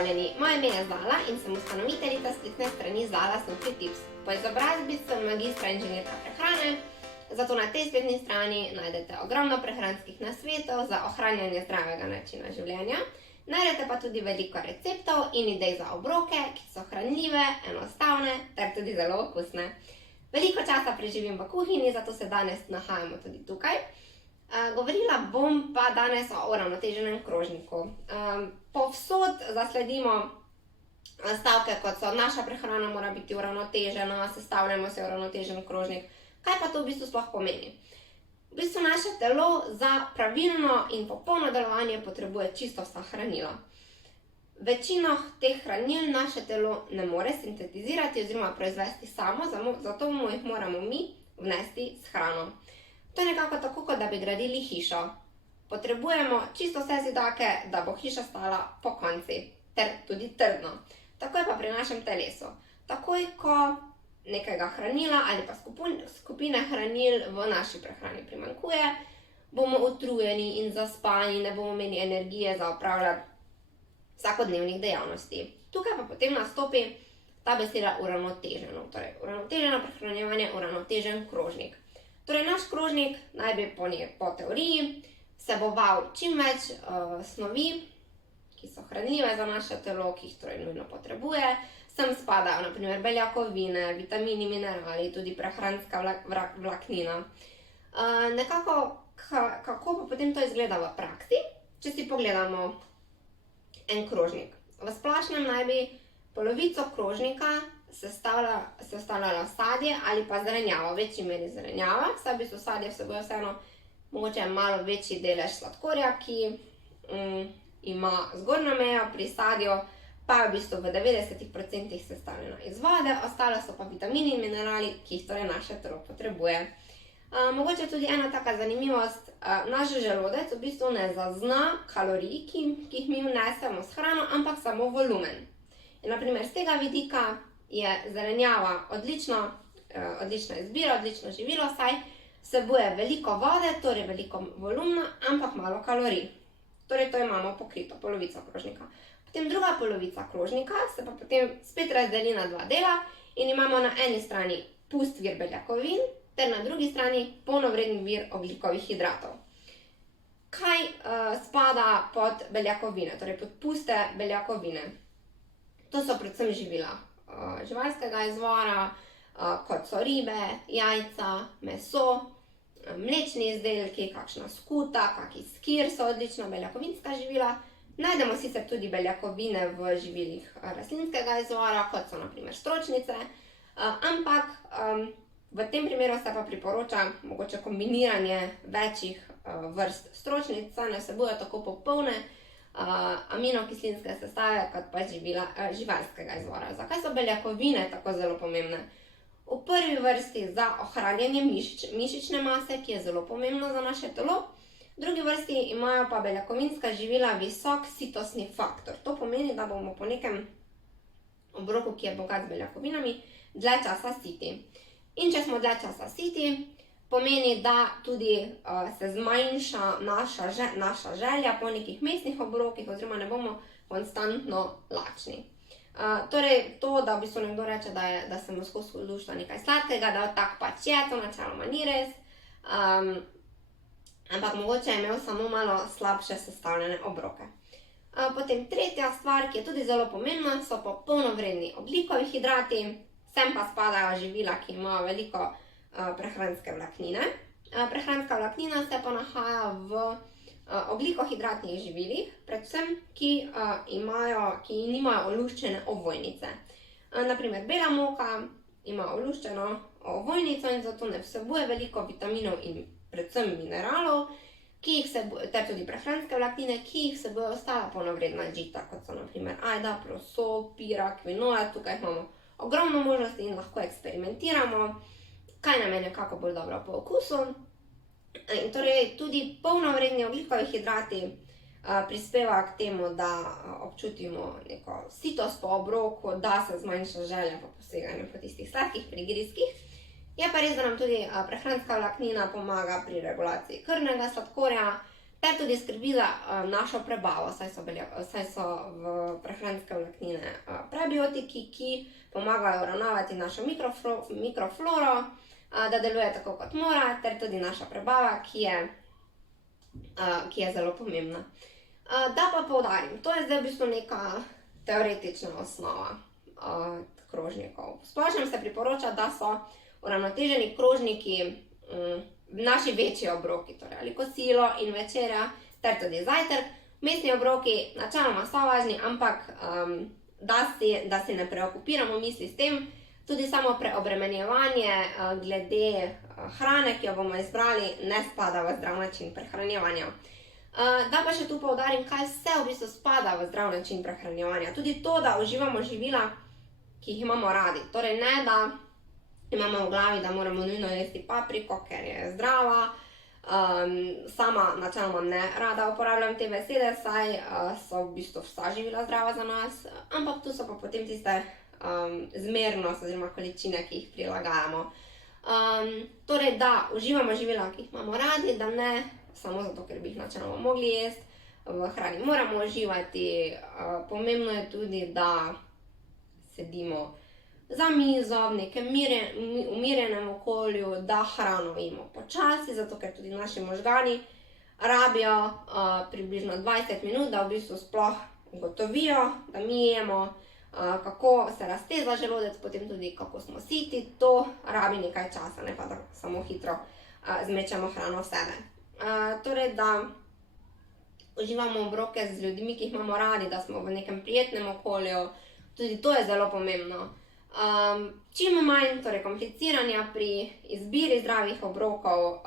pozdravljeni, moje ime je Zala in sem ustanoviteljica spletne strani Zala Nutritips. Po izobrazbi sem magistra inženirka prehrane, zato na tej spletni strani najdete ogromno prehranskih nasvetov za ohranjanje zdravega načina življenja. Najdete pa tudi veliko receptov in idej za obroke, ki so hranljive, enostavne ter tudi zelo okusne. Veliko časa preživim v kuhinji, zato se danes nahajamo tudi tukaj. Govorila bom pa danes o uravnoteženem krožniku. Povsod zasledimo stavke, kot so naša prehrana mora biti uravnotežena, sestavljamo si uravnotežen krožnik. Kaj pa to v bistvu sploh pomeni? V bistvu naše telo za pravilno in popolno delovanje potrebuje čisto vsa hranila. Večino teh hranil naše telo ne more sintetizirati oziroma proizvesti samo, zato jih moramo mi vnesti s hrano. To je nekako tako, kot da bi gradili hišo. Potrebujemo čisto vse zidake, da bo hiša stala pokonci, ter tudi trdno. Tako je pa pri našem telesu. Takoj, ko nekega hranila ali pa skupine hranil v naši prehrani primanjkuje, bomo utrujeni in zaspani, ne bomo imeli energije za opravljati vsakodnevnih dejavnosti. Tukaj pa potem nastopi ta beseda uravnoteženo. Torej, uravnoteženo prehranjevanje, uravnotežen krožnik. Torej, naš krožnik naj bi po teoriji vseboval čim več snovi, ki so hranljive za naše telo, ki jih torej nujno potrebuje. Sem spadajo na primer beljakovine, vitamini, minerali, tudi prehranska vlaknina. Kako pa potem to izgleda v praksi? Če si pogledamo en krožnik. V splošnem naj bi polovico krožnika sestavljalo sadje ali pa zelenjava, v večji meri zelenjava, saj v bistvu sadje vsebuje vseeno mogoče malo večji delež sladkorja, ki ima zgornjo mejo, pri sadju pa je v bistvu v 90% sestavljeno iz vode, ostalo so pa vitamini in minerali, ki jih torej naše telo potrebuje. Mogoče tudi ena taka zanimivost, naš želodec v bistvu ne zazna kalorij, ki jih mi vnesemo s hrano, ampak samo volumen. In na primer z tega vidika je zelenjava odlična izbira, odlično živilo, saj vsebuje veliko vode, torej veliko volumna, ampak malo kalorij. Torej to imamo pokrito, polovico krožnika. Potem druga polovica krožnika se pa potem spet razdeli na dva dela in imamo na eni strani pust vir beljakovin ter na drugi strani polnovreden vir ogljikovih hidratov. Kaj spada pod beljakovine, torej pod puste beljakovine? To so predvsem živila živalskega izvora, kot so ribe, jajca, meso, mlečni izdelki, kakšna skuta, kaki skir so odlična beljakovinska živila. Najdemo sicer tudi beljakovine v živilih rastlinskega izvora, kot so na primer stročnice, ampak v tem primeru se pa priporoča mogoče kombiniranje večjih vrst stročnic, saj ne vsebujejo tako popolne aminokislinske sestave, kot pa živila živalskega izvora. Zakaj so beljakovine tako zelo pomembne? V prvi vrsti za ohranjanje mišične mase, ki je zelo pomembna za naše telo. V drugi vrsti imajo pa beljakovinska živila visok sitostni faktor. To pomeni, da bomo po nekem obroku, ki je bogat z beljakovinami, dlje časa siti. In če smo dlje časa siti, pomeni, da tudi se zmanjša naša želja po nekih mesnih obrokih oziroma ne bomo konstantno lačni. Torej, to, da v bistvu nekdo reče, da se mu skozi lušta nekaj sladkega, da tak pač je, to načeloma ni res, ampak mogoče je imel samo malo slabše sestavljene obroke. Potem tretja stvar, ki je tudi zelo pomembna, so pa polnovredni ogljikovi hidrati, sem pa spadajo živila, ki imajo veliko prehranske vlaknine. Prehranska vlaknina se pa nahaja v ogljikohidratnih živilih, predvsem ki nimajo oluščene ovojnice. Naprimer, bela moka ima oluščeno ovojnico in zato ne vsebuje veliko vitaminov in predvsem mineralov, ter tudi prehranske vlaknine, ki jih vsebuje ostala polnovredna žita, kot so naprimer ajda, proso, pira, kvinoa. Tukaj imamo ogromno možnosti in lahko eksperimentiramo, kaj nam je nekako bolj dobro po okusu. In torej tudi polnovredni ogljikovi hidrati prispeva k temu, da občutimo neko sitost po obroku, da se zmanjša želja po poseganju po tistih sladkih prigrizkih. Je pa res, da nam tudi prehranska vlaknina pomaga pri regulaciji krvnega sladkorja ter tudi skrbi za našo prebavo, saj so v prehranske vlaknine prebiotiki, ki pomagajo uravnavati našo mikrofloro, da deluje tako kot mora, ter tudi naša prebava, ki je zelo pomembna. Da pa poudarim, to je zdaj v bistvu neka teoretična osnova krožnikov. V splošnem se priporoča, da so uravnoteženi krožniki naši večji obroki, torej ali kosilo in večerja, ter tudi zajtrk. Mestni obroki načeloma so važni, ampak da si ne preokupiramo misli s tem, tudi samo preobremenjevanje glede hrane, ki jo bomo izbrali, ne spada v zdrav način prehranjevanja. Da pa še tu poudarim, kaj vse v bistvu spada v zdrav način prehranjevanja. Tudi to, da uživamo živila, ki jih imamo radi. Torej ne, da imamo v glavi, da moramo nujno jesti papriko, ker je zdrava. Sama načeloma ne rada uporabljam te besede, saj so v bistvu vsa živila zdrava za nas, ampak tu so pa potem tiste zmernost oziroma količine, ki jih prilagajamo. Torej, da uživamo živila, ki jih imamo radi, da ne samo zato, ker bi jih načeloma mogli jesti, v hrani moramo uživati. Pomembno je tudi, da sedimo za mizo, v nekem umirjenem okolju, da hrano jemo počasi, zato ker tudi naši možgani rabijo približno 20 minut, da v bistvu sploh ugotovijo, da mi jemo, kako se razteza želodec, potem tudi kako smo siti. To rabi nekaj časa, ne pa da samo hitro zmečemo hrano v sebe. Torej, da uživamo obroke z ljudmi, ki jih imamo radi, da smo v nekem prijetnem okolju, tudi to je zelo pomembno. Čim manj torej kompliciranja pri izbiri zdravih obrokov,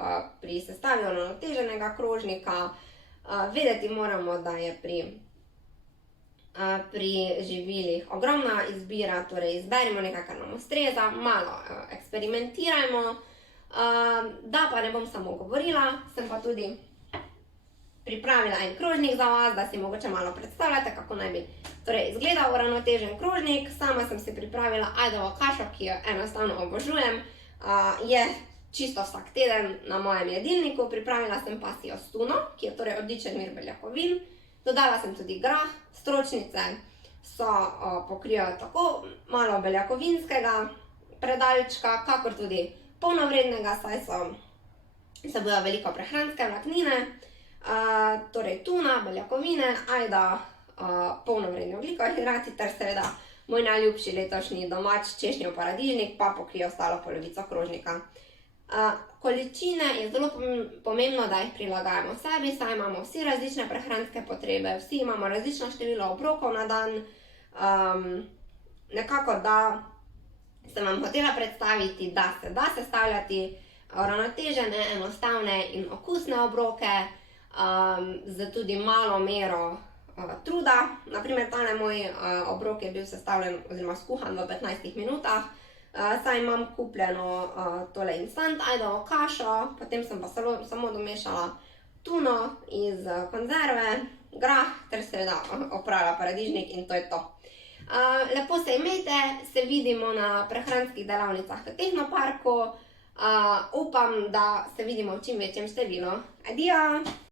pri sestavi uravnoteženega krožnika. Vedeti moramo, da je pri živilih ogromna izbira, torej izberimo nekaj, kar nam ustreza, malo eksperimentirajmo. Da pa ne bom samo govorila, sem pa tudi pripravila en krožnik za vas, da si mogoče malo predstavljate, kako naj bi torej izgledal uravnotežen krožnik. Sama sem si pripravila ajdovo kašo, ki jo enostavno obožujem. Je čisto vsak teden na mojem jedilniku. Pripravila sem pa si jo s tuno, ki je torej odličen vir beljakovin. Dodala sem tudi grah, stročnice pokrijajo tako malo beljakovinskega predalčka, kakor tudi polnovrednega, saj vsebujejo veliko prehranske vlaknine. Torej tuna, beljakovine, ajda, polnovredni ogljikohidrati ter seveda moj najljubši letošnji domač češnjev paradižnik pa pokrije ostalo polovico krožnika. Količine je zelo pomembno, da jih prilagajamo sebi, saj imamo vsi različne prehranske potrebe, vsi imamo različno število obrokov na dan. Nekako, da sem vam hotela predstaviti, da se da sestavljati uravnotežene, enostavne in okusne obroke z tudi malo mero truda. Naprimer, tale moj obrok je bil sestavljen oziroma skuhan v 15 minutah, saj imam kupljeno tole instant ajdovo kašo, potem sem pa samo domešala tuno iz konzerve, grah ter seveda oprala paradižnik in to je to. Lepo se imejte, se vidimo na prehranskih delavnicah v Tehnoparku. Upam, da se vidimo v čim večjem številu. Adijo!